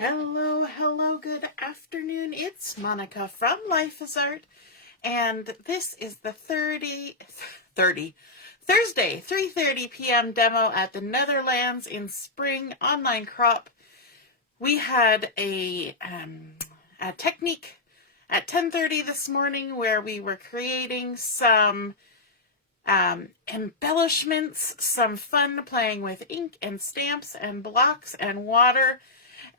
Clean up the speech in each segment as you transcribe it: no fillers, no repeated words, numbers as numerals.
Hello, hello, good afternoon. It's Monica from Life is Art, and this is the Thursday, 3:30 p.m. demo at the Netherlands in spring online crop. We had a technique at 10:30 this morning where we were creating some embellishments, some fun playing with ink and stamps and blocks and water.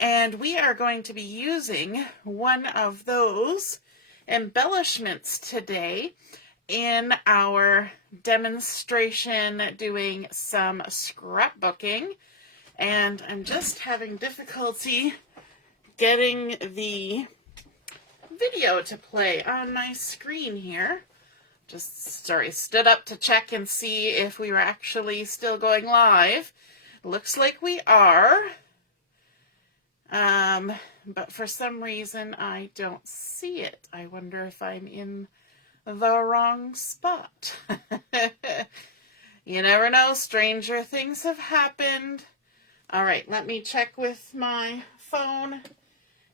And we are going to be using one of those embellishments today in our demonstration doing some scrapbooking. And I'm just having difficulty getting the video to play on my screen here. Stood up to check and see if we were actually still going live. Looks like we are. But for some reason I don't see it. I wonder if I'm in the wrong spot. You never know, stranger things have happened. All right, let me check with my phone.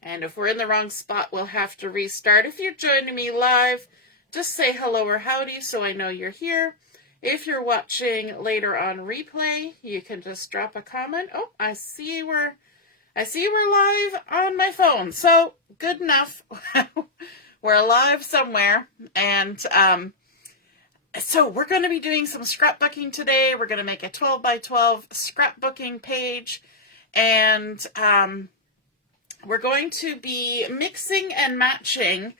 And if we're in the wrong spot, we'll have to restart. If you're joining me live, just say hello or howdy so I know you're here. If you're watching later on replay, you can just drop a comment. Oh, I see we're live on my phone, so good enough. We're live somewhere, and so we're going to be doing some scrapbooking today. We're going to make a 12 by 12 scrapbooking page, and we're going to be mixing and matching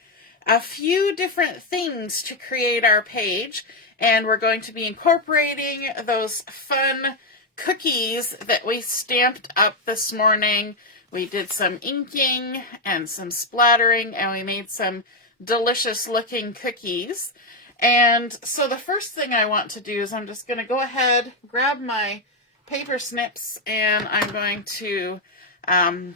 a few different things to create our page, and we're going to be incorporating those fun cookies that we stamped up this morning. We did some inking and some splattering, and we made some delicious looking cookies. And so the first thing I want to do is I'm just going to go ahead, grab my paper snips, and I'm going to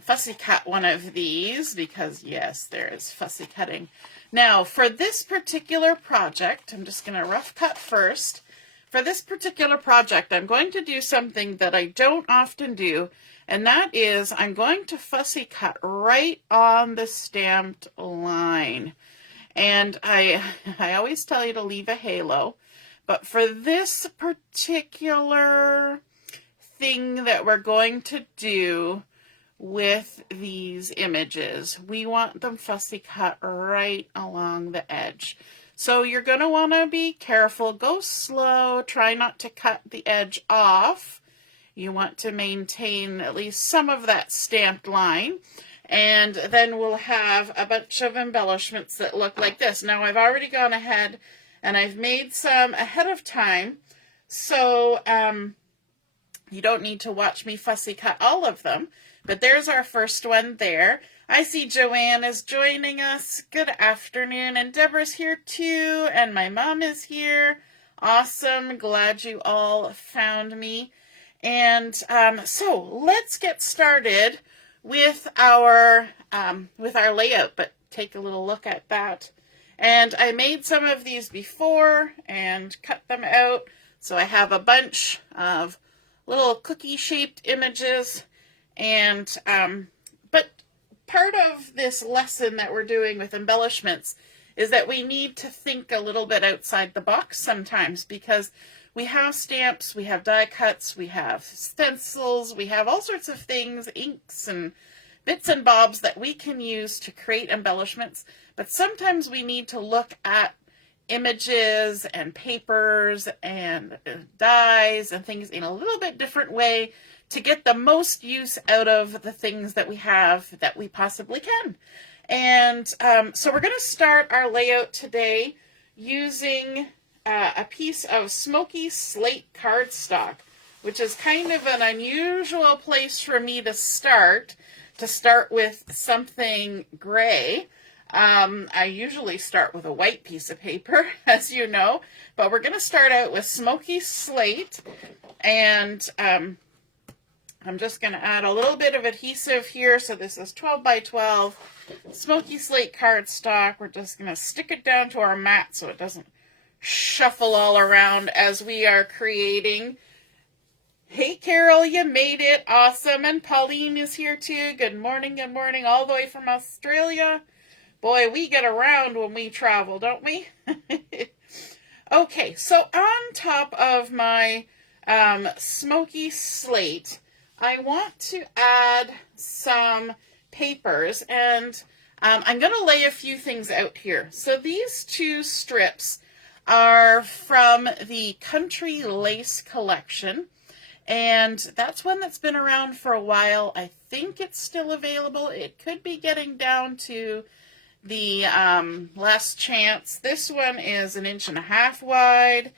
fussy cut one of these because yes, there is fussy cutting. Now for this particular project, I'm just going to rough cut first. For this particular project, I'm going to do something that I don't often do, and that is I'm going to fussy cut right on the stamped line. And I always tell you to leave a halo, but for this particular thing that we're going to do with these images, we want them fussy cut right along the edge. So you're going to want to be careful, go slow, try not to cut the edge off. You want to maintain at least some of that stamped line. And then we'll have a bunch of embellishments that look like this. Now I've already gone ahead and I've made some ahead of time. So you don't need to watch me fussy cut all of them. But there's our first one there. I see Joanne is joining us. Good afternoon. And Deborah's here too. And my mom is here. Awesome. Glad you all found me. And so let's get started with our layout. But take a little look at that. And I made some of these before and cut them out. So I have a bunch of little cookie-shaped images. And but part of this lesson that we're doing with embellishments is that we need to think a little bit outside the box sometimes, because we have stamps, we have die cuts, we have stencils, we have all sorts of things, inks and bits and bobs that we can use to create embellishments. But sometimes we need to look at images and papers and dies and things in a little bit different way to get the most use out of the things that we have that we possibly can. And so we're going to start our layout today using a piece of Smoky Slate cardstock, which is kind of an unusual place for me to start with something gray. I usually start with a white piece of paper, as you know, but we're going to start out with Smoky Slate, and I'm just going to add a little bit of adhesive here. So this is 12 by 12 Smoky Slate cardstock. We're just going to stick it down to our mat so it doesn't shuffle all around as we are creating Hey, Carol, you made it. Awesome. And Pauline is here too. Good morning, all the way from Australia. Boy, we get around when we travel, don't we? Okay, so on top of my Smoky slate, I want to add some papers, and I'm going to lay a few things out here. So these two strips are from the Country Lace collection, and that's one that's been around for a while. I think it's still available. It could be getting down to the Last Chance. This one is 1.5 inches wide.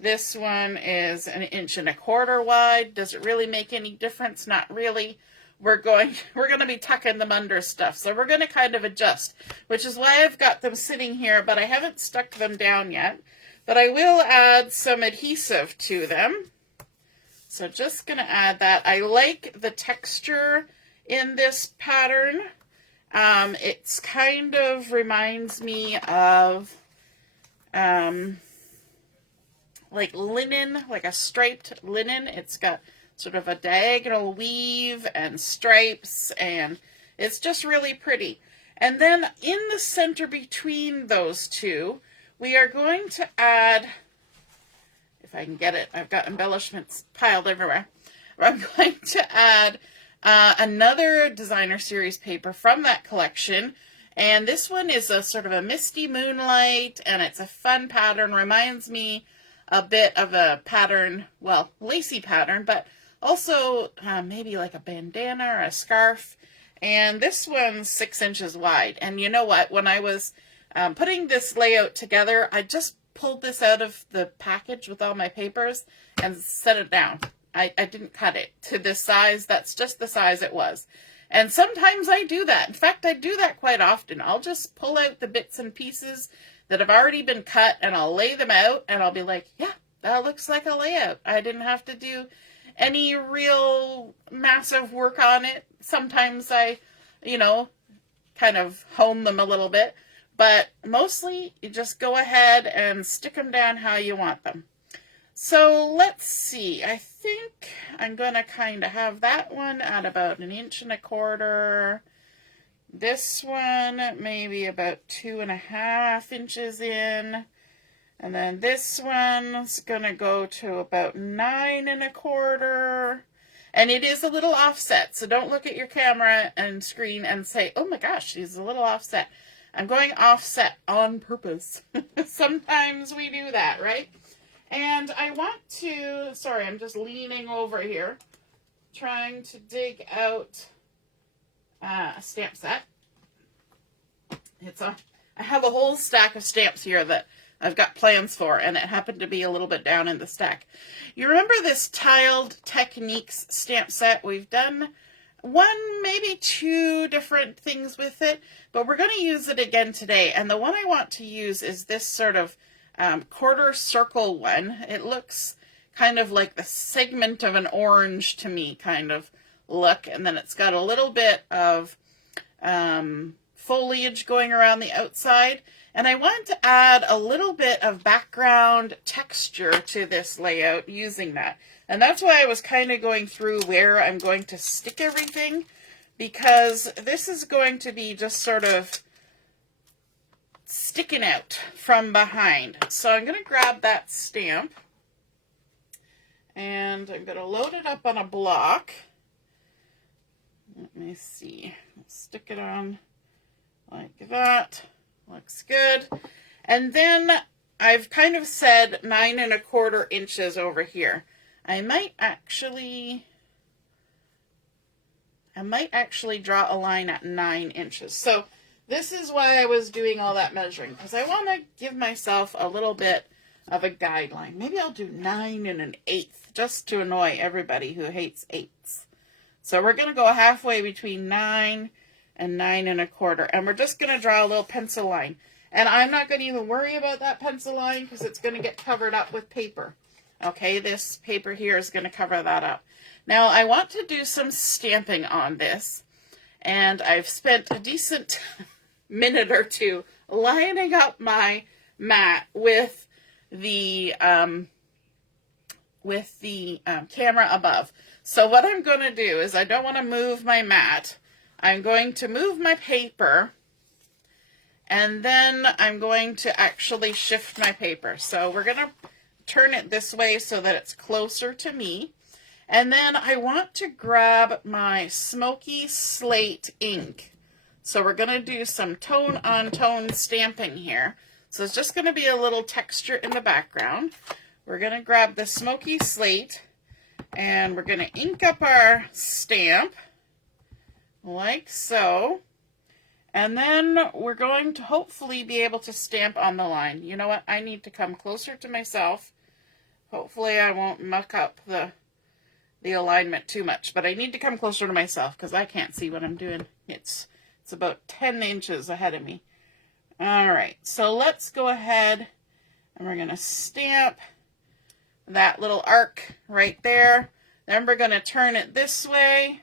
This one is 1.25 inches wide. Does it really make any difference? Not really. We're going to be tucking them under stuff, so we're going to kind of adjust, which is why I've got them sitting here, but I haven't stuck them down yet. But I will add some adhesive to them. So just going to add that. I like the texture in this pattern. It's kind of reminds me of like linen, like a striped linen. It's got sort of a diagonal weave and stripes, and it's just really pretty. And then in the center between those two, we are going to add, if I can get it, I've got embellishments piled everywhere. I'm going to add another designer series paper from that collection, and this one is a sort of a misty moonlight, and it's a fun pattern. Reminds me a bit of a pattern, well, lacy pattern, but also maybe like a bandana or a scarf. And this one's 6 inches wide. And you know what? When I was putting this layout together, I just pulled this out of the package with all my papers and set it down. I didn't cut it to this size. That's just the size it was. And sometimes I do that. In fact, I do that quite often. I'll just pull out the bits and pieces that have already been cut, and I'll lay them out, and I'll be like, yeah, that looks like a layout. I didn't have to do any real massive work on it. Sometimes I, kind of hone them a little bit, but mostly you just go ahead and stick them down how you want them. So let's see, I think I'm going to kind of have that one at about 1.25 inches. This one maybe about 2.5 inches in. And then this one's going to go to about 9.25. And it is a little offset, so don't look at your camera and screen and say, oh my gosh, she's a little offset. I'm going offset on purpose. Sometimes we do that, right? And I want to, sorry, I'm just leaning over here, trying to dig out a stamp set. I have a whole stack of stamps here that I've got plans for, and it happened to be a little bit down in the stack. You remember this Tiled Techniques stamp set? We've done one, maybe two different things with it, but we're going to use it again today. And the one I want to use is this sort of quarter circle one. It looks kind of like the segment of an orange to me kind of look, and then it's got a little bit of foliage going around the outside, and I want to add a little bit of background texture to this layout using that. And that's why I was kind of going through where I'm going to stick everything, because this is going to be just sort of sticking out from behind. So I'm going to grab that stamp, and I'm going to load it up on a block. Let me see. Let's stick it on like that. Looks good. And then I've kind of said 9.25 inches over here. I might actually draw a line at 9 inches. So this is why I was doing all that measuring, because I want to give myself a little bit of a guideline. Maybe I'll do 9 1/8 just to annoy everybody who hates eighths. So we're going to go halfway between 9 and 9.25, and we're just going to draw a little pencil line. And I'm not going to even worry about that pencil line because it's going to get covered up with paper. Okay, this paper here is going to cover that up. Now I want to do some stamping on this, and I've spent a decent minute or two lining up my mat with the with the camera above. So what I'm going to do is, I don't want to move my mat. I'm going to move my paper, and then I'm going to actually shift my paper. So we're going to turn it this way so that it's closer to me. And then I want to grab my Smoky Slate ink. So we're going to do some tone-on-tone stamping here. So it's just going to be a little texture in the background. We're going to grab the Smoky Slate, and we're going to ink up our stamp like so. And then we're going to hopefully be able to stamp on the line. You know what? I need to come closer to myself. Hopefully I won't muck up the alignment too much, but I need to come closer to myself because I can't see what I'm doing. It's about 10 inches ahead of me. All right, so let's go ahead and we're going to stamp that little arc right there. Then we're going to turn it this way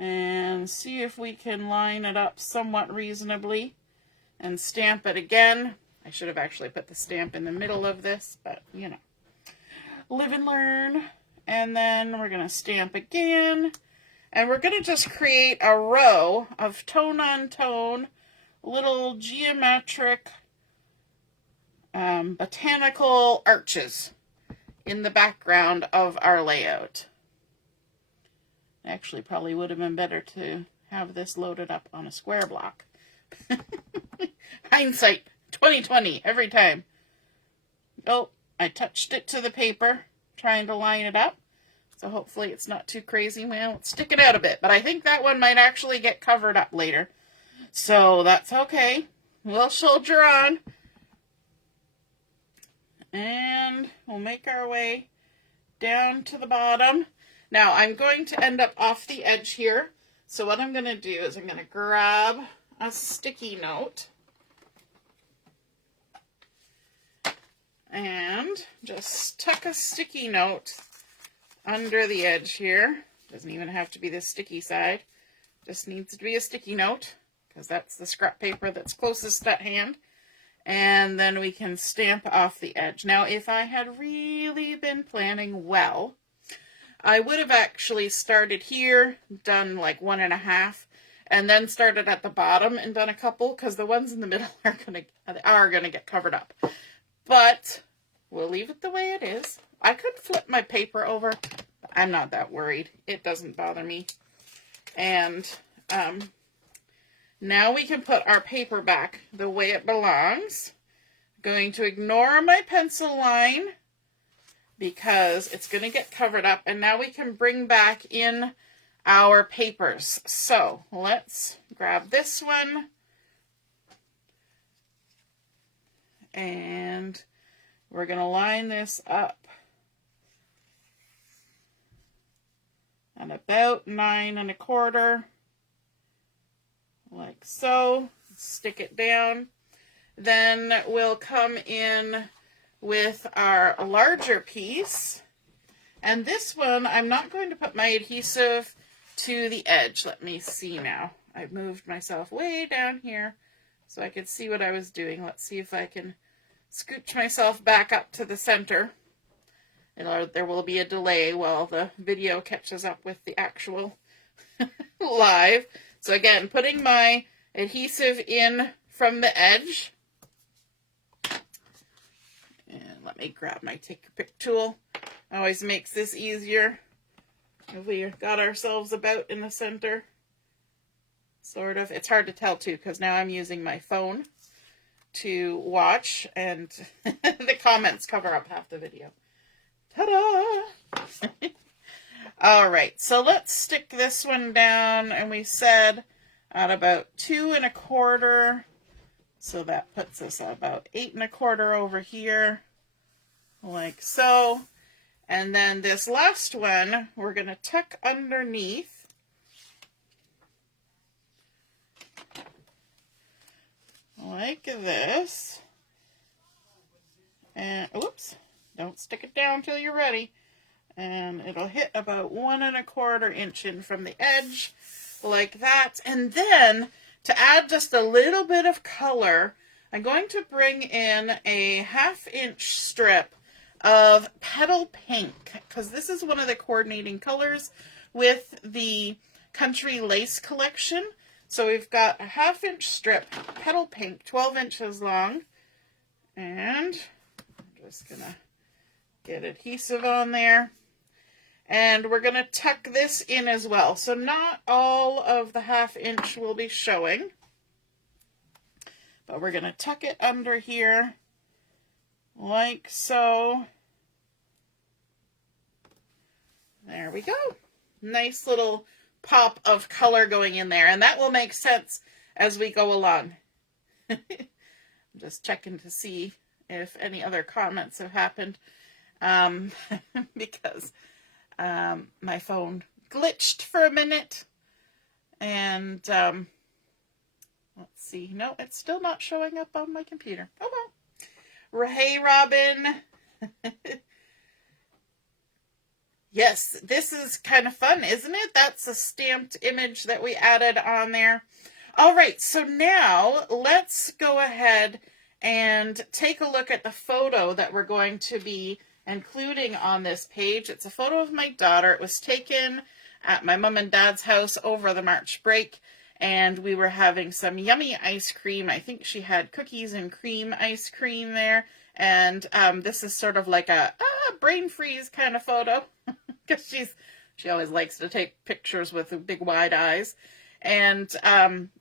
and see if we can line it up somewhat reasonably and stamp it again. I should have actually put the stamp in the middle of this, but you know, live and learn. And then we're going to stamp again, and we're going to just create a row of tone-on-tone, little geometric, botanical arches in the background of our layout. Actually, probably would have been better to have this loaded up on a square block. Hindsight 2020 every time. Oh, I touched it to the paper, trying to line it up. So hopefully it's not too crazy. Well, let's stick it out a bit, but I think that one might actually get covered up later. So that's okay. We'll soldier on. And we'll make our way down to the bottom. Now I'm going to end up off the edge here. So what I'm going to do is I'm going to grab a sticky note and just tuck a sticky note under the edge here. Doesn't even have to be the sticky side. Just needs to be a sticky note because that's the scrap paper that's closest at hand. And then we can stamp off the edge. Now, if I had really been planning well, I would have actually started here, done like 1.5, and then started at the bottom and done a couple, because the ones in the middle are gonna get covered up. But we'll leave it the way it is. I could flip my paper over, but I'm not that worried. It doesn't bother me. And now we can put our paper back the way it belongs. I'm going to ignore my pencil line because it's going to get covered up. And now we can bring back in our papers. So let's grab this one. And we're going to line this up at about 9 1/4. Like so. Stick it down. Then we'll come in with our larger piece. And this one, I'm not going to put my adhesive to the edge. Let me see now. I've moved myself way down here so I could see what I was doing. Let's see if I can scooch myself back up to the center. There will be a delay while the video catches up with the actual live. So again, putting my adhesive in from the edge. And let me grab my take a pick tool. Always makes this easier if we got ourselves about in the center. Sort of. It's hard to tell too because now I'm using my phone to watch and the comments cover up half the video. Ta-da! All right, so let's stick this one down, and we said at about 2 1/4, so that puts us at about 8 1/4 over here, like so. And then this last one, we're going to tuck underneath. Like this. And, oops, don't stick it down till you're ready. And it'll hit about 1 1/4 inch in from the edge, like that. And then, to add just a little bit of color, I'm going to bring in a 1/2 inch strip of Petal Pink, because this is one of the coordinating colors with the Country Lace collection. So we've got a 1/2-inch strip, Petal Pink, 12 inches long, and I'm just gonna get adhesive on there. And we're gonna tuck this in as well. So not all of the 1/2-inch will be showing, but we're gonna tuck it under here like so. There we go. Nice little pop of color going in there, and that will make sense as we go along. I'm just checking to see if any other comments have happened, because my phone glitched for a minute, and let's see. No, it's still not showing up on my computer. Oh well. Hey, Robin. Yes, this is kind of fun, isn't it? That's a stamped image that we added on there. All right, so now let's go ahead and take a look at the photo that we're going to be including on this page. It's a photo of my daughter. It was taken at my mom and dad's house over the March break, and we were having some yummy ice cream. I think she had cookies and cream ice cream there, and this is sort of like a brain freeze kind of photo, because she always likes to take pictures with big wide eyes. And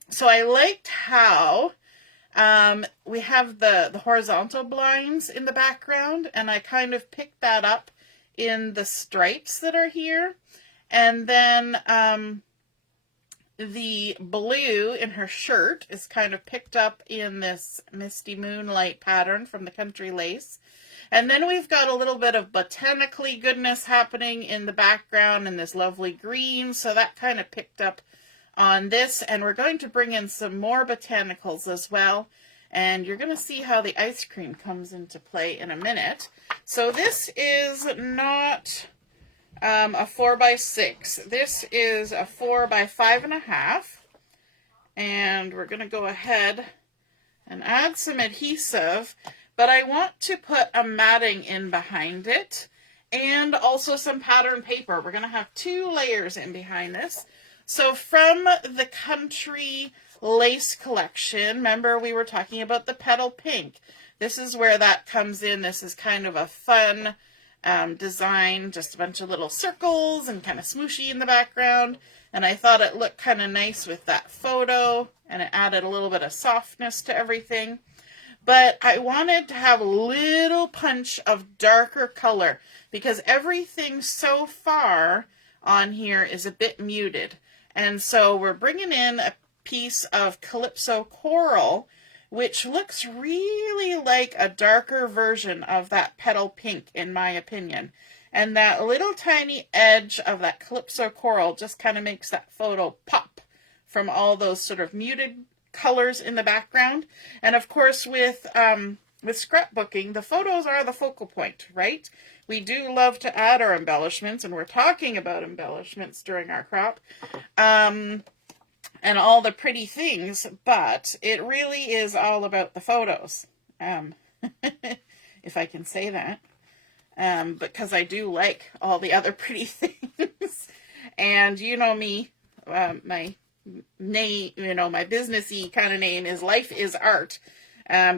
so I liked how we have the horizontal blinds in the background, and I kind of picked that up in the stripes that are here. And then the blue in her shirt is kind of picked up in this Misty Moonlight pattern from the Country Lace. And then we've got a little bit of botanically goodness happening in the background in this lovely green, so that kind of picked up on this. And we're going to bring in some more botanicals as well, and you're going to see how the ice cream comes into play in a minute. So this is not a 4x6. This is a 4x5.5, and we're going to go ahead and add some adhesive. But I want to put a matting in behind it and also some pattern paper. We're going to have 2 layers in behind this. So from the Country Lace collection, remember we were talking about the Petal Pink. This is where that comes in. This is kind of a fun design, just a bunch of little circles and kind of smooshy in the background. And I thought it looked kind of nice with that photo, and it added a little bit of softness to everything. But I wanted to have a little punch of darker color, because everything so far on here is a bit muted. And so we're bringing in a piece of Calypso Coral, which looks really like a darker version of that Petal Pink, in my opinion. And that little tiny edge of that Calypso Coral just kind of makes that photo pop from all those sort of muted colors in the background. And of course with scrapbooking, the photos are the focal point, right? We do love to add our embellishments, and we're talking about embellishments during our crop, and all the pretty things, but it really is all about the photos, if I can say that, because I do like all the other pretty things. And you know me, my name, my businessy kind of name is Life is Art,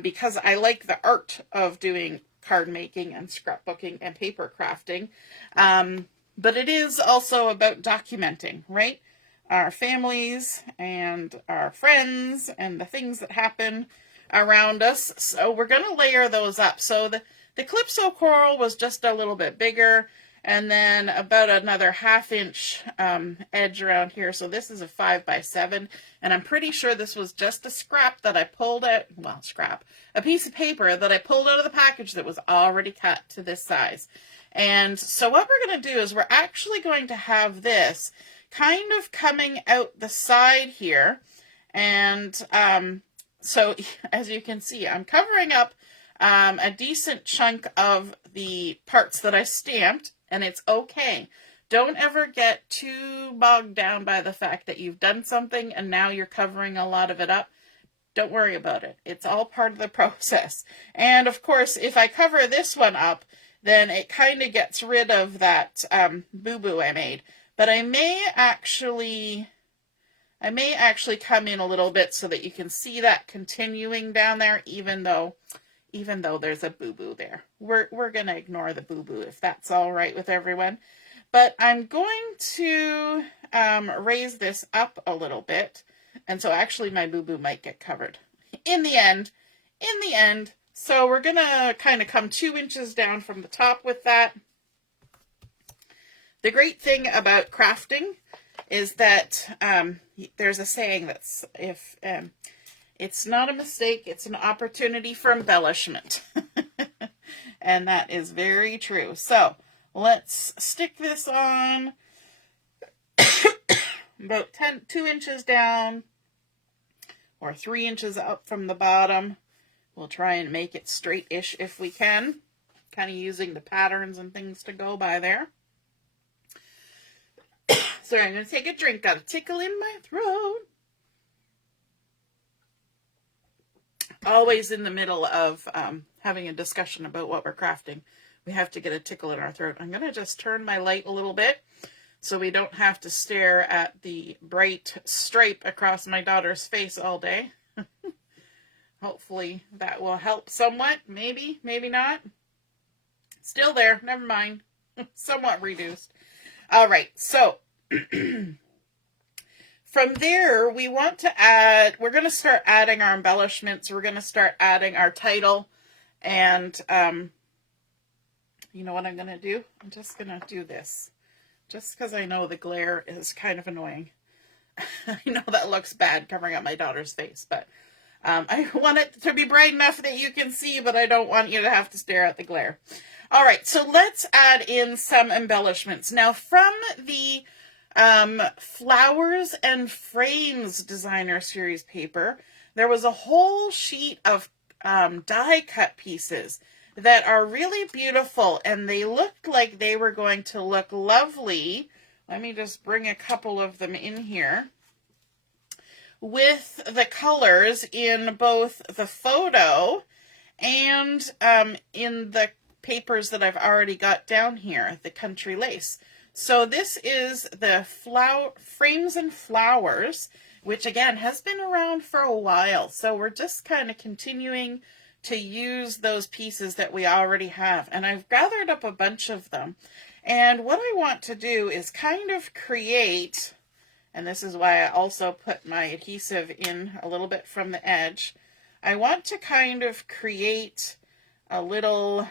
because I like the art of doing card making and scrapbooking and paper crafting. But it is also about documenting, right? Our families and our friends and the things that happen around us. So we're going to layer those up. So the Calypso Coral was just a little bit bigger, and then about another 1/2-inch edge around here. So this is a 5x7, and I'm pretty sure this was just a scrap that I pulled out, a piece of paper that I pulled out of the package that was already cut to this size. And so what we're going to do is we're actually going to have this kind of coming out the side here. And so as you can see, I'm covering up a decent chunk of the parts that I stamped, and it's okay. Don't ever get too bogged down by the fact that you've done something and now you're covering a lot of it up. Don't worry about it. It's all part of the process. And of course, if I cover this one up, then it kind of gets rid of that boo-boo I made. But I may actually come in a little bit so that you can see that continuing down there, even though there's a boo-boo there. We're going to ignore the boo-boo if that's all right with everyone. But I'm going to raise this up a little bit. And so actually my boo-boo might get covered in the end. So we're going to kind of come 2 inches down from the top with that. The great thing about crafting is that there's a saying that's if it's not a mistake, it's an opportunity for embellishment. And that is very true. So let's stick this on about 2 inches down or 3 inches up from the bottom. We'll try and make it straight-ish if we can, kind of using the patterns and things to go by there. Sorry, I'm going to take a drink. Got a tickle in my throat. Always in the middle of having a discussion about what we're crafting, we have to get a tickle in our throat. I'm going to just turn my light a little bit so we don't have to stare at the bright stripe across my daughter's face all day. Hopefully that will help somewhat. Maybe, maybe not. Still there. Never mind. Somewhat reduced. All right. So from there, we want to add, we're going to start adding our embellishments. We're going to start adding our title. And you know what I'm going to do? I'm just going to do this. Just because I know the glare is kind of annoying. I know that looks bad covering up my daughter's face, but I want it to be bright enough that you can see, but I don't want you to have to stare at the glare. All right, so let's add in some embellishments. Now, from the Flowers and Frames Designer Series paper, there was a whole sheet of die cut pieces that are really beautiful, and they looked like they were going to look lovely. Let me just bring a couple of them in here with the colors in both the photo and in the papers that I've already got down here, the Country Lace. So this is the Frames and Flowers, which again has been around for a while. So we're just kind of continuing to use those pieces that we already have. And I've gathered up a bunch of them. And what I want to do is kind of create, and this is why I also put my adhesive in a little bit from the edge. I want to kind of create a little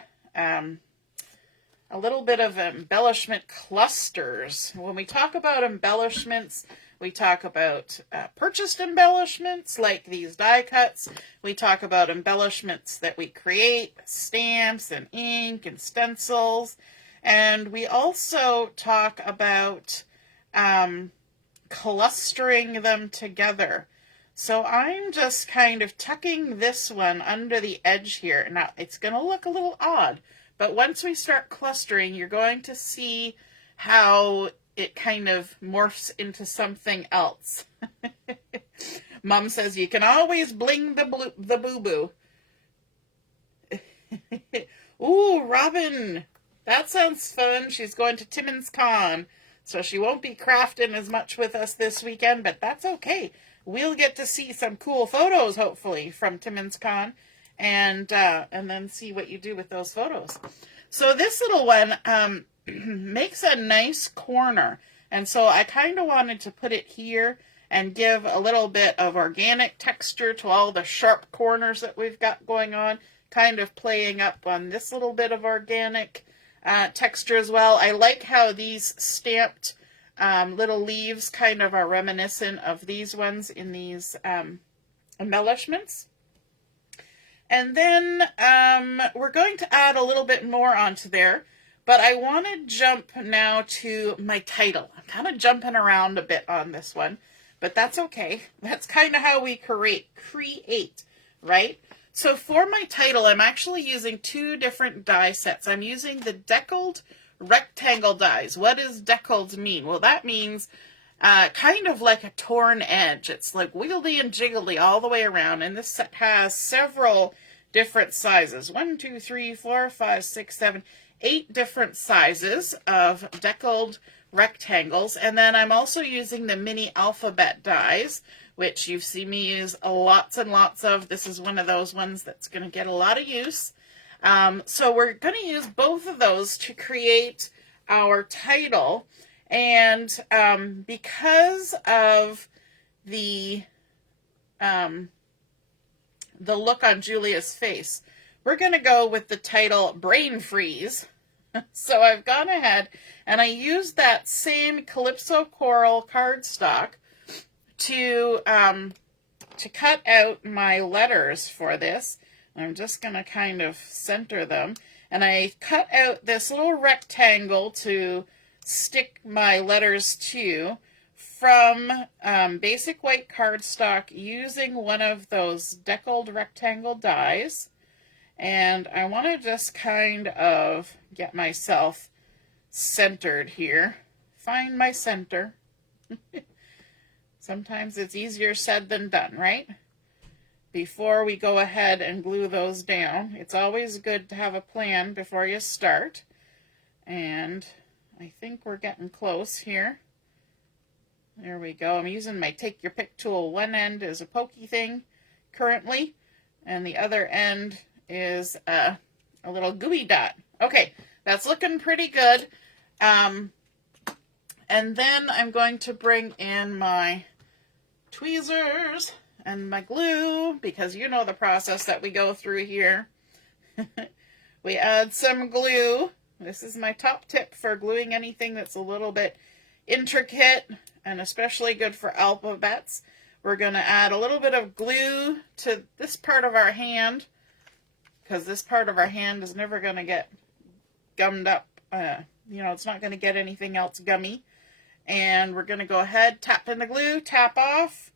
bit of embellishment clusters. When we talk about embellishments, we talk about purchased embellishments like these die cuts. We talk about embellishments that we create, stamps and ink and stencils. And we also talk about clustering them together. So I'm just kind of tucking this one under the edge here. Now, it's going to look a little odd, but once we start clustering, you're going to see how it kind of morphs into something else. Mom says you can always bling the boo-boo. Ooh, Robin, that sounds fun. She's going to Timmins Con, so she won't be crafting as much with us this weekend, but that's okay. We'll get to see some cool photos, hopefully, from Timmins Con, and then see what you do with those photos. So this little one makes a nice corner, and so I kind of wanted to put it here and give a little bit of organic texture to all the sharp corners that we've got going on, kind of playing up on this little bit of organic texture as well. I like how these stamped little leaves kind of are reminiscent of these ones in these embellishments. And then we're going to add a little bit more onto there, but I want to jump now to my title. I'm kind of jumping around a bit on this one, but that's okay. That's kind of how we create, right? So for my title, I'm actually using 2 different die sets. I'm using the Deckled rectangle dies. What does deckled mean? Well, that means kind of like a torn edge. It's like wiggly and jiggly all the way around, and this set has several different sizes. 1, 2, 3, 4, 5, 6, 7, 8 different sizes of Deckled rectangles, and then I'm also using the mini alphabet dies, which you've seen me use lots and lots of. This is one of those ones that's going to get a lot of use. So we're going to use both of those to create our title, and because of the look on Julia's face, we're going to go with the title Brain Freeze. So I've gone ahead and I used that same Calypso Coral cardstock to cut out my letters for this. I'm just going to kind of center them. And I cut out this little rectangle to stick my letters to from basic white cardstock using one of those Deckled rectangle dies. And I want to just kind of get myself centered here. Find my center. Sometimes it's easier said than done, right? Before we go ahead and glue those down, it's always good to have a plan before you start. And I think we're getting close here. There we go. I'm using my Take Your Pick tool. One end is a pokey thing currently, and the other end is a little gooey dot. Okay, that's looking pretty good. And then I'm going to bring in my tweezers and my glue, because you know the process that we go through here. We add some glue. This is my top tip for gluing anything that's a little bit intricate, and especially good for alphabets. We're going to add a little bit of glue to this part of our hand, because this part of our hand is never going to get gummed up. It's not going to get anything else gummy. And we're going to go ahead, tap in the glue, tap off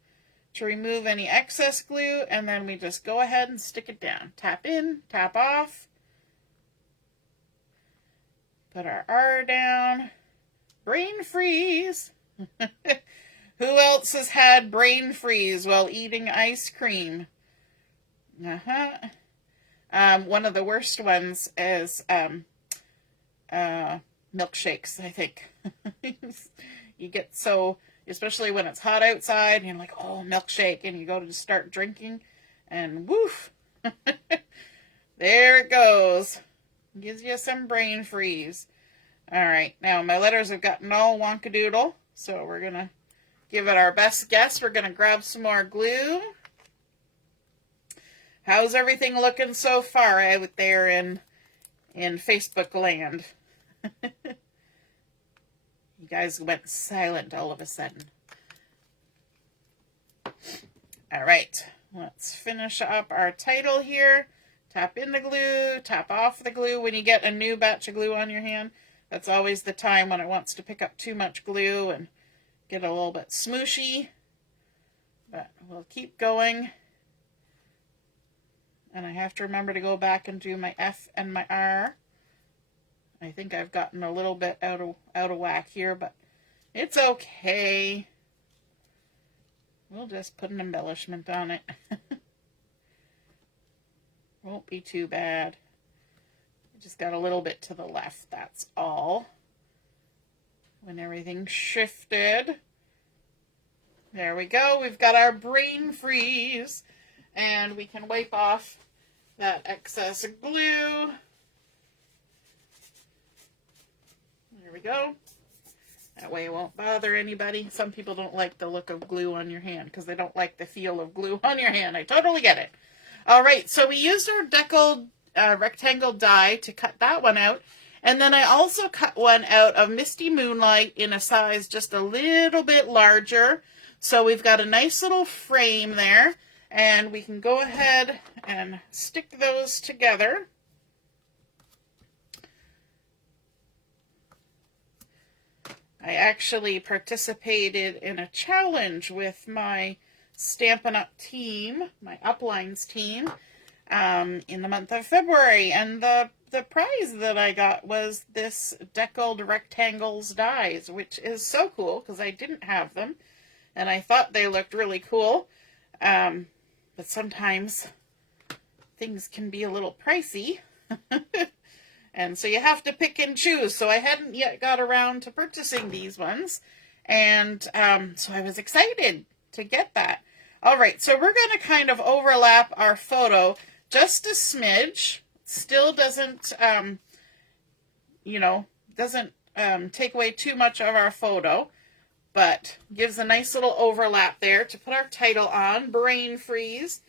to remove any excess glue, and then we just go ahead and stick it down. Tap in, tap off. Put our R down. Brain freeze. Who else has had brain freeze while eating ice cream? One of the worst ones is milkshakes, I think. You get so, especially when it's hot outside, and you're like, oh, milkshake, and you go to start drinking, and woof, there it goes. Gives you some brain freeze. All right, now my letters have gotten all wonkadoodle, so we're going to give it our best guess. We're going to grab some more glue. How's everything looking so far out there in Facebook land? You guys went silent all of a sudden. All right, let's finish up our title here. Tap in the glue, tap off the glue. When you get a new batch of glue on your hand, that's always the time when it wants to pick up too much glue and get a little bit smooshy. But we'll keep going. And I have to remember to go back and do my F and my R. I think I've gotten a little bit out of whack here, but it's okay. We'll just put an embellishment on it. Won't be too bad. Just got a little bit to the left, that's all. When everything's shifted. There we go. We've got our brain freeze. And we can wipe off that excess glue. There we go. That way it won't bother anybody. Some people don't like the look of glue on your hand because they don't like the feel of glue on your hand. I totally get it. All right, so we used our Deckled rectangle die to cut that one out. And then I also cut one out of Misty Moonlight in a size just a little bit larger. So we've got a nice little frame there. And we can go ahead and stick those together. I actually participated in a challenge with my Stampin' Up team, my Uplines team, in the month of February. And the prize that I got was this Deckled Rectangles dies, which is so cool because I didn't have them. And I thought they looked really cool. But sometimes things can be a little pricey. And so you have to pick and choose. So I hadn't yet got around to purchasing these ones. And so I was excited to get that. All right, so we're going to kind of overlap our photo just a smidge. Still doesn't, doesn't take away too much of our photo, but gives a nice little overlap there to put our title on, Brain Freeze.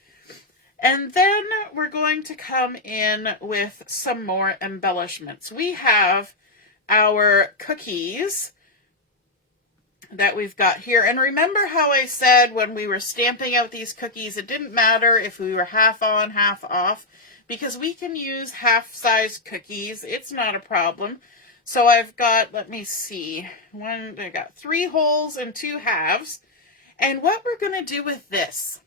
And then we're going to come in with some more embellishments. We have our cookies that we've got here. And remember how I said when we were stamping out these cookies, it didn't matter if we were half on, half off, because we can use half-size cookies. It's not a problem. So I've got, let me see, I got 3 holes and 2 halves. And what we're going to do with this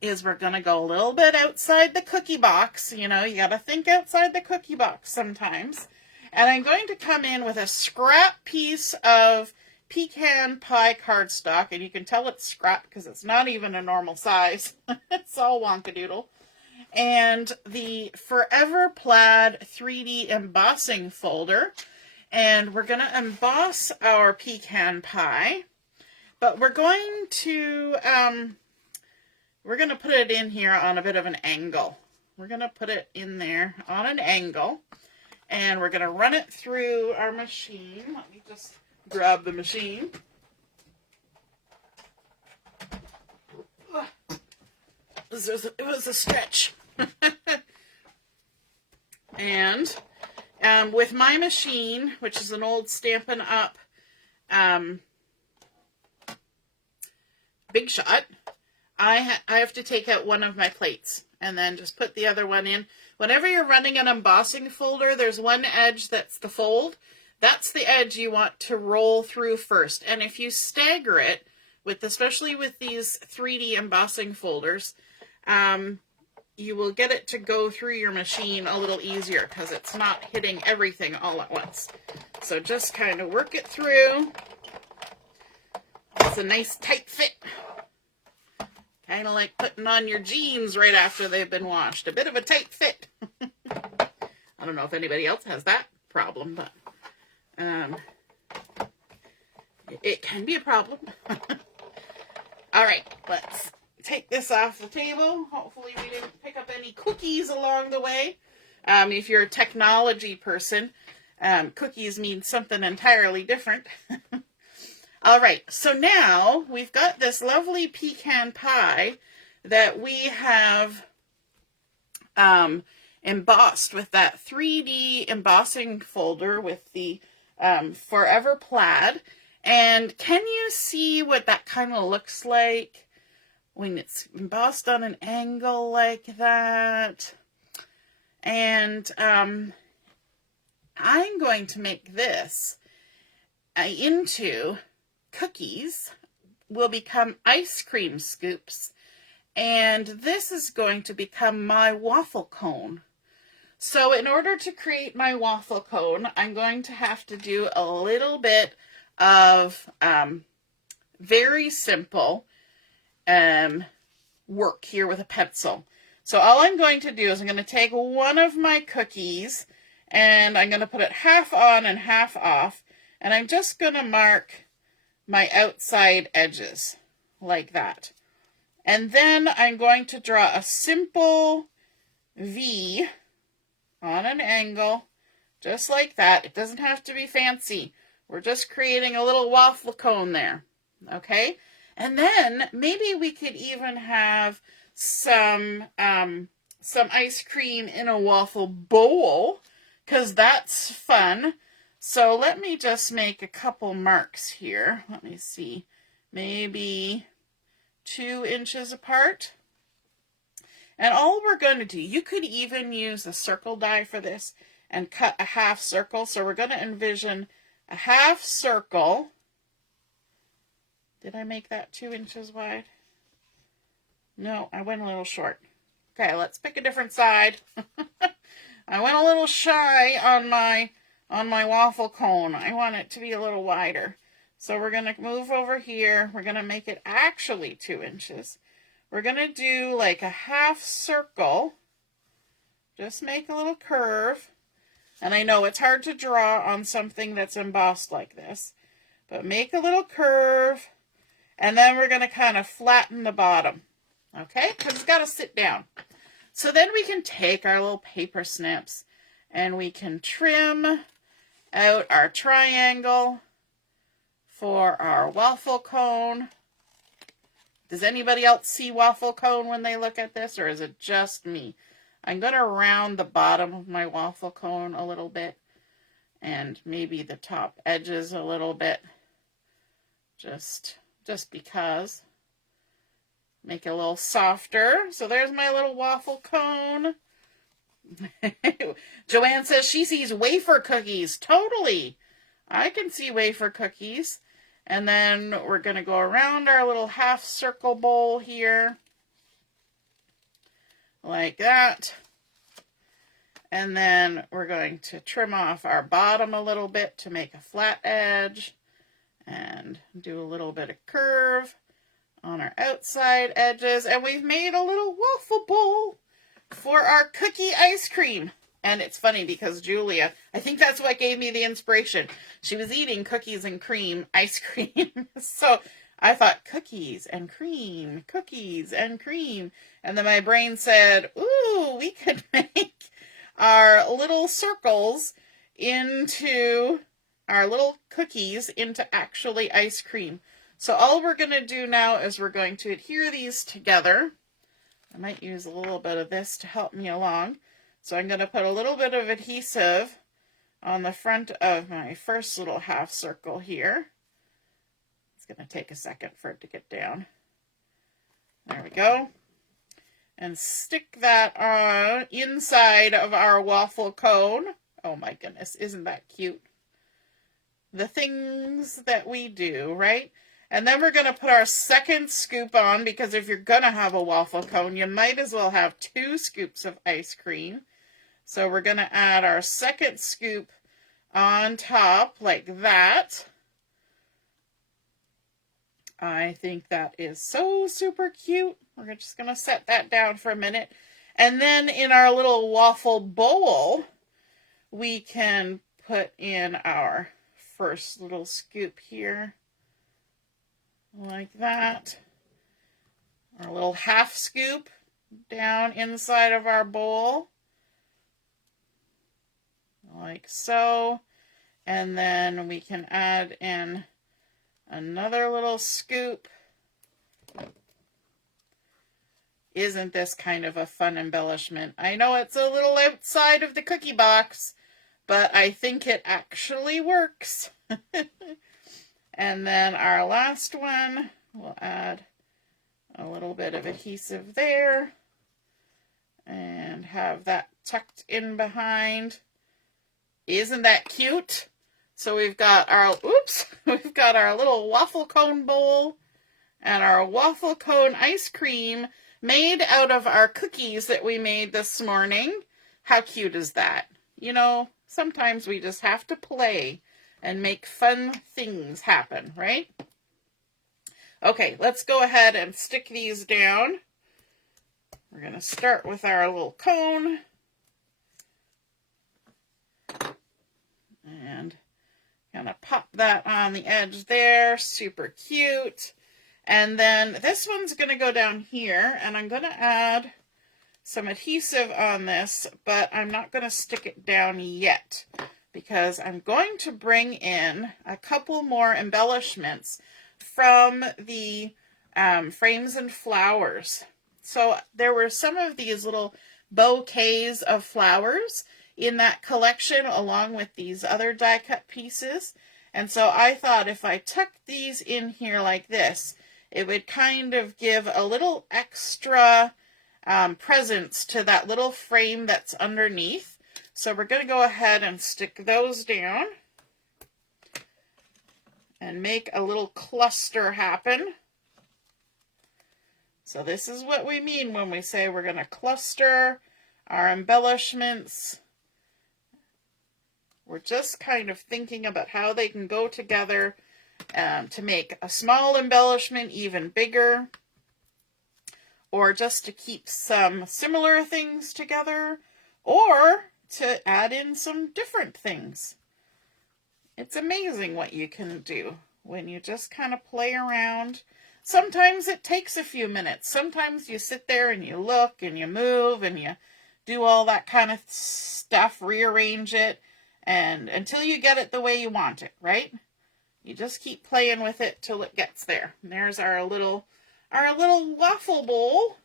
is we're going to go a little bit outside the cookie box. You know, you got to think outside the cookie box sometimes. And I'm going to come in with a scrap piece of pecan pie cardstock. And you can tell it's scrap because it's not even a normal size. It's all wonkadoodle. And the Forever Plaid 3D embossing folder. And we're going to emboss our pecan pie. But we're going to put it in here on a bit of an angle. We're going to put it in there on an angle. And we're going to run it through our machine. Let me just grab the machine. It was a stretch. And with my machine, which is an old Stampin' Up Big Shot, I have to take out one of my plates and then just put the other one in. Whenever you're running an embossing folder, there's one edge that's the fold. That's the edge you want to roll through first. And if you stagger it, especially with these 3D embossing folders, you will get it to go through your machine a little easier because it's not hitting everything all at once. So just kind of work it through. It's a nice tight fit. Kind of like putting on your jeans right after they've been washed. A bit of a tight fit. I don't know if anybody else has that problem, but it can be a problem. All right, let's take this off the table. Hopefully we didn't pick up any cookies along the way. If you're a technology person, cookies mean something entirely different. All right, so now we've got this lovely pecan pie that we have embossed with that 3D embossing folder with the Forever Plaid. And can you see what that kind of looks like when it's embossed on an angle like that? And I'm going to make this into cookies. Will become ice cream scoops, and this is going to become my waffle cone. So in order to create my waffle cone, I'm going to have to do a little bit of very simple work here with a pencil. So all I'm going to do is I'm going to take one of my cookies and I'm going to put it half on and half off, and I'm just going to mark my outside edges like that. And then I'm going to draw a simple V on an angle, just like that. It doesn't have to be fancy. We're just creating a little waffle cone there, okay? And then maybe we could even have some ice cream in a waffle bowl, because that's fun. So let me just make a couple marks here. Let me see, maybe 2 inches apart. And all we're going to do, you could even use a circle die for this and cut a half circle. So we're going to envision a half circle. Did I make that 2 inches wide? No, I went a little short. Okay, let's pick a different side. I went a little shy on my waffle cone. I want it to be a little wider. So we're going to move over here. We're going to make it actually 2 inches. We're going to do like a half circle. Just make a little curve. And I know it's hard to draw on something that's embossed like this, but make a little curve, and then we're going to kind of flatten the bottom, okay? Because it's got to sit down. So then we can take our little paper snips, and we can trim out our triangle for our waffle cone. Does anybody else see waffle cone when they look at this, or is it just me? I'm going to round the bottom of my waffle cone a little bit, and maybe the top edges a little bit, just because. Make it a little softer. So there's my little waffle cone. Joanne says she sees wafer cookies. Totally. I can see wafer cookies. And then we're going to go around our little half circle bowl here. Like that. And then we're going to trim off our bottom a little bit to make a flat edge. And do a little bit of curve on our outside edges. And we've made a little waffle bowl for our cookie ice cream. And it's funny because Julia, I think that's what gave me the inspiration. She was eating cookies and cream ice cream. So I thought cookies and cream, cookies and cream. And then my brain said, ooh, we could make our little circles into our little cookies into actually ice cream. So all we're going to do now is we're going to adhere these together. I might use a little bit of this to help me along. So I'm going to put a little bit of adhesive on the front of my first little half circle here. It's going to take a second for it to get down. There we go. And stick that on inside of our waffle cone. Oh my goodness, isn't that cute? The things that we do, right? And then we're going to put our second scoop on, because if you're going to have a waffle cone, you might as well have 2 scoops of ice cream. So we're going to add our second scoop on top like that. I think that is so super cute. We're just going to set that down for a minute. And then in our little waffle bowl, we can put in our first little scoop here. Like that. Our little half scoop down inside of our bowl. Like so. And then we can add in another little scoop. Isn't this kind of a fun embellishment? I know it's a little outside of the cookie box, but I think it actually works. And then our last one, we'll add a little bit of adhesive there and have that tucked in behind. Isn't that cute? So we've got our, we've got our little waffle cone bowl and our waffle cone ice cream made out of our cookies that we made this morning. How cute is that? You know, sometimes we just have to play and make fun things happen, right? Okay, let's go ahead and stick these down. We're going to start with our little cone. And kind of pop that on the edge there. Super cute. And then this one's going to go down here, and I'm going to add some adhesive on this, but I'm not going to stick it down yet because I'm going to bring in a couple more embellishments from the frames and flowers. So there were some of these little bouquets of flowers in that collection along with these other die cut pieces. And so I thought if I tucked these in here like this, it would kind of give a little extra presence to that little frame that's underneath. So we're going to go ahead and stick those down and make a little cluster happen. So this is what we mean when we say we're going to cluster our embellishments. We're just kind of thinking about how they can go together to make a small embellishment even bigger, or just to keep some similar things together, or to add in some different things. It's amazing what you can do when you just kind of play around. Sometimes it takes a few minutes. Sometimes you sit there and you look and you move and you do all that kind of stuff, rearrange it, and until you get it the way you want it, right? You just keep playing with it till it gets there. And there's our little waffle bowl.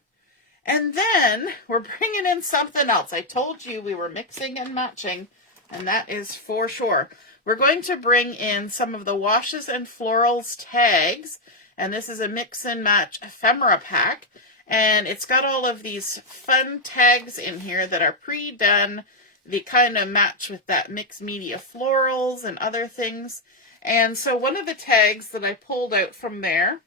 And then we're bringing in something else. I told you we were mixing and matching, and that is for sure. We're going to bring in some of the Washes and Florals tags, and this is a mix and match ephemera pack, and it's got all of these fun tags in here that are pre-done. They kind of match with that mixed media florals and other things. And so one of the tags that I pulled out from there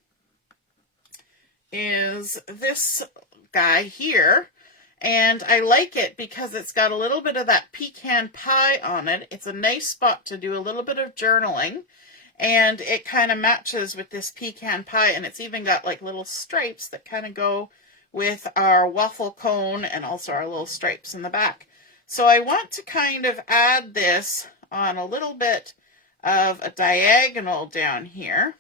is this guy here. And I like it because it's got a little bit of that pecan pie on it. It's a nice spot to do a little bit of journaling. And it kind of matches with this pecan pie. And it's even got like little stripes that kind of go with our waffle cone and also our little stripes in the back. So I want to kind of add this on a little bit of a diagonal down here.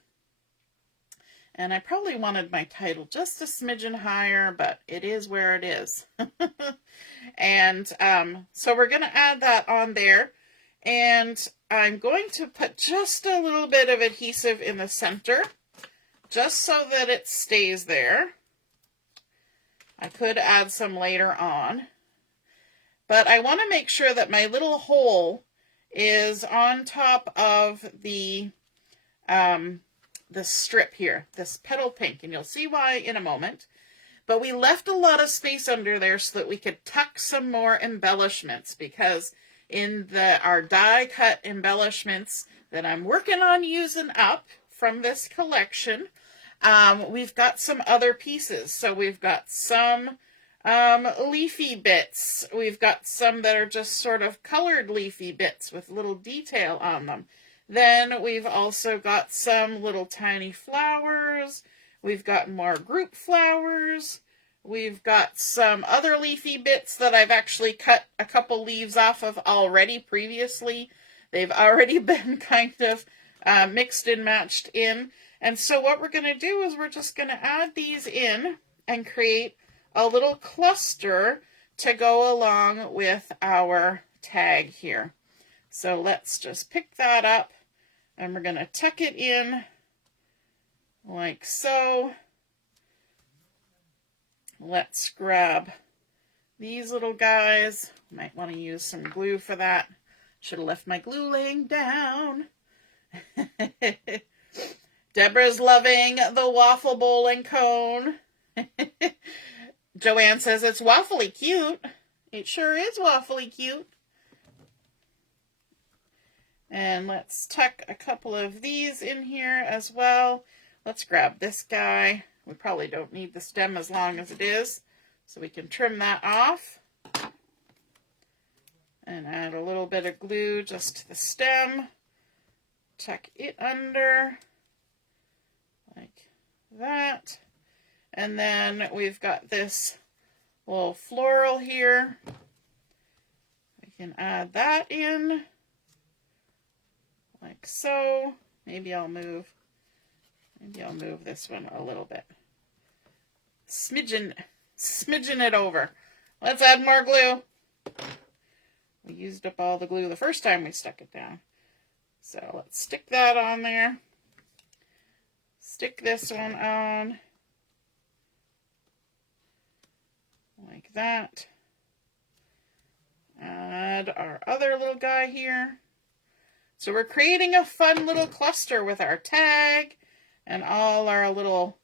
And I probably wanted my title just a smidgen higher, but it is where it is. And so we're going to add that on there. And I'm going to put just a little bit of adhesive in the center, just so that it stays there. I could add some later on. But I want to make sure that my little hole is on top of the strip here, this Petal Pink, and you'll see why in a moment. But we left a lot of space under there so that we could tuck some more embellishments, because in our die cut embellishments that I'm working on using up from this collection, we've got some other pieces. So we've got some leafy bits. We've got some that are just sort of colored leafy bits with little detail on them. Then we've also got some little tiny flowers. We've got more group flowers. We've got some other leafy bits that I've actually cut a couple leaves off of already previously. They've already been kind of mixed and matched in. And so what we're going to do is we're just going to add these in and create a little cluster to go along with our tag here. So let's just pick that up. And we're going to tuck it in like so. Let's grab these little guys. Might want to use some glue for that. Should have left my glue laying down. Deborah's loving the waffle bowl and cone. Joanne says it's waffly cute. It sure is waffly cute. And let's tuck a couple of these in here as well. Let's grab this guy. We probably don't need the stem as long as it is, so we can trim that off. And add a little bit of glue just to the stem. Tuck it under, like that. And then we've got this little floral here. We can add that in. Like so. Maybe I'll move this one a little bit. Smidgen it over. Let's add more glue. We used up all the glue the first time we stuck it down. So let's stick that on there. Stick this one on. Like that. Add our other little guy here. So we're creating a fun little cluster with our tag and all our little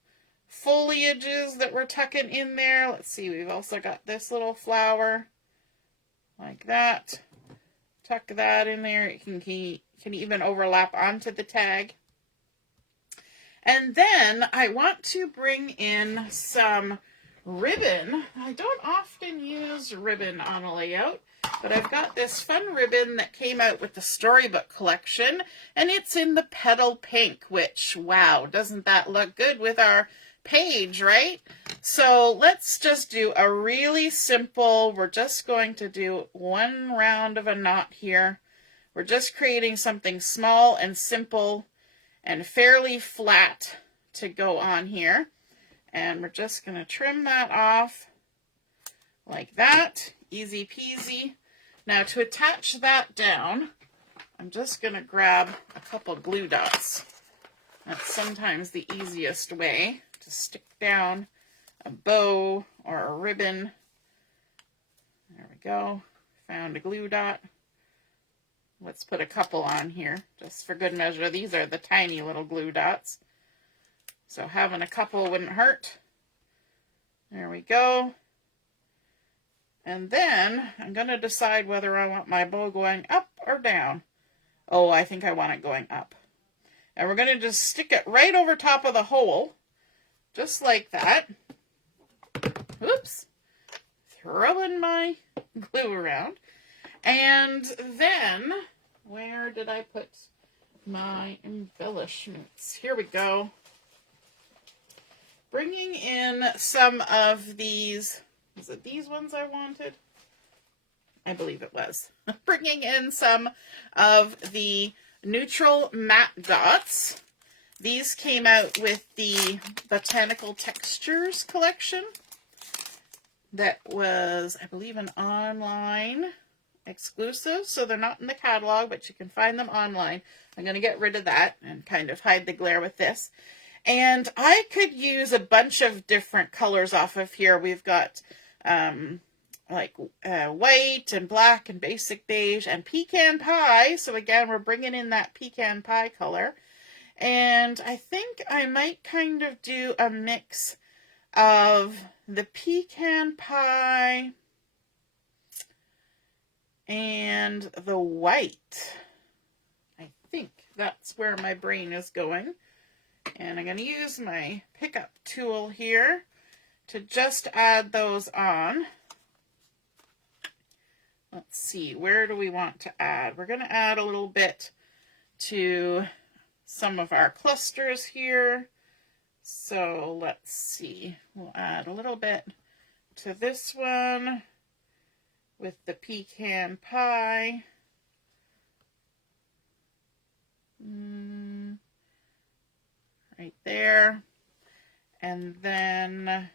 foliages that we're tucking in there. Let's see, we've also got this little flower like that. Tuck that in there. It can even overlap onto the tag. And then I want to bring in some ribbon. I don't often use ribbon on a layout, but I've got this fun ribbon that came out with the storybook collection, and it's in the Petal Pink, which, wow, doesn't that look good with our page, right? So let's just do a really simple, we're just going to do one round of a knot here. We're just creating something small and simple and fairly flat to go on here. And we're just going to trim that off like that. Easy peasy. Now to attach that down, I'm just going to grab a couple glue dots. That's sometimes the easiest way to stick down a bow or a ribbon. There we go. Found a glue dot. Let's put a couple on here just for good measure. These are the tiny little glue dots. So having a couple wouldn't hurt. There we go. And then I'm going to decide whether I want my bow going up or down. Oh, I think I want it going up. And we're going to just stick it right over top of the hole, just like that. Oops. Throwing my glue around. And then, where did I put my embellishments? Here we go. Bringing in some of these, was it these ones I wanted? I believe it was. Bringing in some of the neutral matte dots. These came out with the Botanical Textures collection. That was, I believe, an online exclusive, so they're not in the catalog, but you can find them online. I'm going to get rid of that and kind of hide the glare with this. And I could use a bunch of different colors off of here. We've got white and black and basic beige and pecan pie. So again, we're bringing in that pecan pie color. And I think I might kind of do a mix of the pecan pie and the white. I think that's where my brain is going. And I'm going to use my pickup tool here to just add those on. Let's see, where do we want to add? We're going to add a little bit to some of our clusters here. So let's see, we'll add a little bit to this one with the pecan pie. Right there. And then,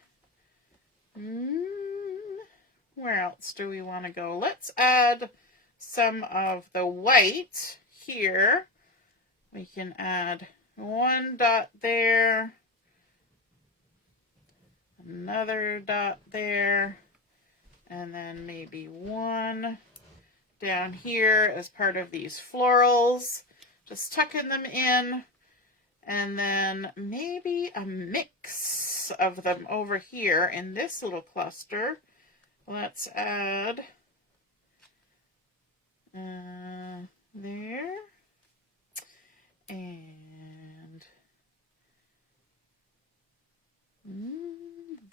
where else do we want to go? Let's add some of the white here. We can add one dot there, another dot there, and then maybe one down here as part of these florals. Just tucking them in. And then maybe a mix of them over here in this little cluster. Let's add there and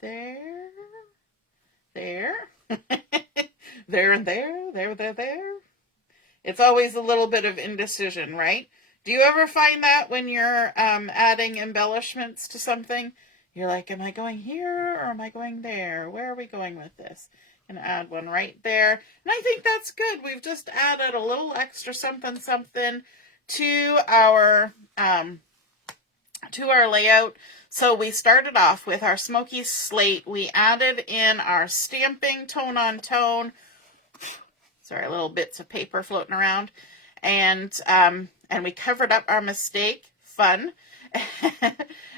there, there and there. It's always a little bit of indecision, right? Do you ever find that when you're adding embellishments to something? You're like, am I going here or am I going there? Where are we going with this? And add one right there. And I think that's good. We've just added a little extra something to our layout. So we started off with our Smoky Slate. We added in our stamping tone on tone. Sorry, little bits of paper floating around. And we covered up our mistake. Fun.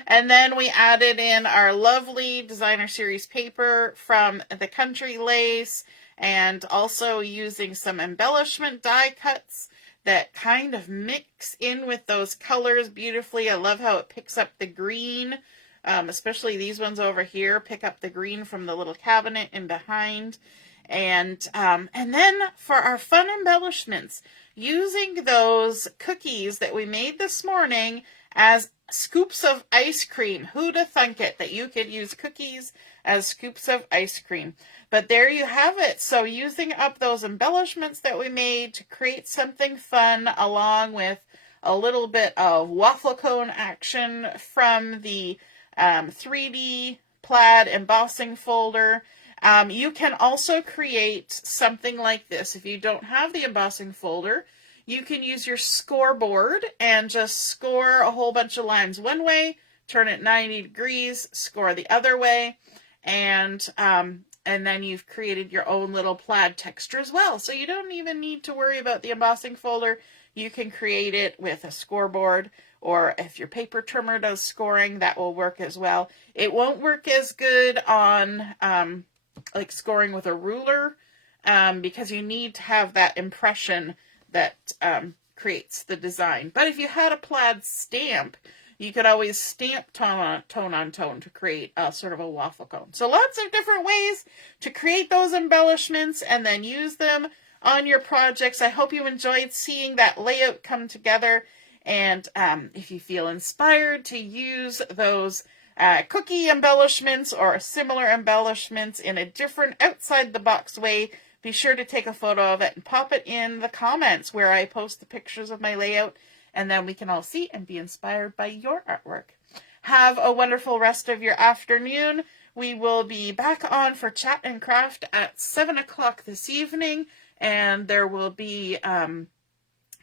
And then we added in our lovely designer series paper from the Country Lace, and also using some embellishment die cuts that kind of mix in with those colors beautifully. I love how it picks up the green, especially these ones over here pick up the green from the little cabinet in behind. And then for our fun embellishments, using those cookies that we made this morning as scoops of ice cream. Who'd have thunk it that you could use cookies as scoops of ice cream? But there you have it. So using up those embellishments that we made to create something fun, along with a little bit of waffle cone action from the 3D plaid embossing folder. You can also create something like this. If you don't have the embossing folder, you can use your scoreboard and just score a whole bunch of lines one way, turn it 90 degrees, score the other way, and then you've created your own little plaid texture as well. So you don't even need to worry about the embossing folder. You can create it with a scoreboard, or if your paper trimmer does scoring, that will work as well. It won't work as good on like scoring with a ruler because you need to have that impression that creates the design. But if you had a plaid stamp, you could always stamp tone on tone to create a sort of a waffle cone. So lots of different ways to create those embellishments and then use them on your projects. I hope you enjoyed seeing that layout come together. And if you feel inspired to use those cookie embellishments or similar embellishments in a different outside-the-box way, be sure to take a photo of it and pop it in the comments where I post the pictures of my layout, and then we can all see and be inspired by your artwork. Have a wonderful rest of your afternoon. We will be back on for Chat and Craft at 7 o'clock this evening, and there will be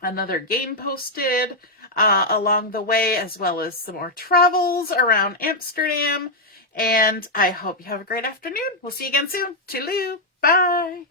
another game posted along the way, as well as some more travels around Amsterdam. And I hope you have a great afternoon. We'll see you again soon. Toodaloo. Bye.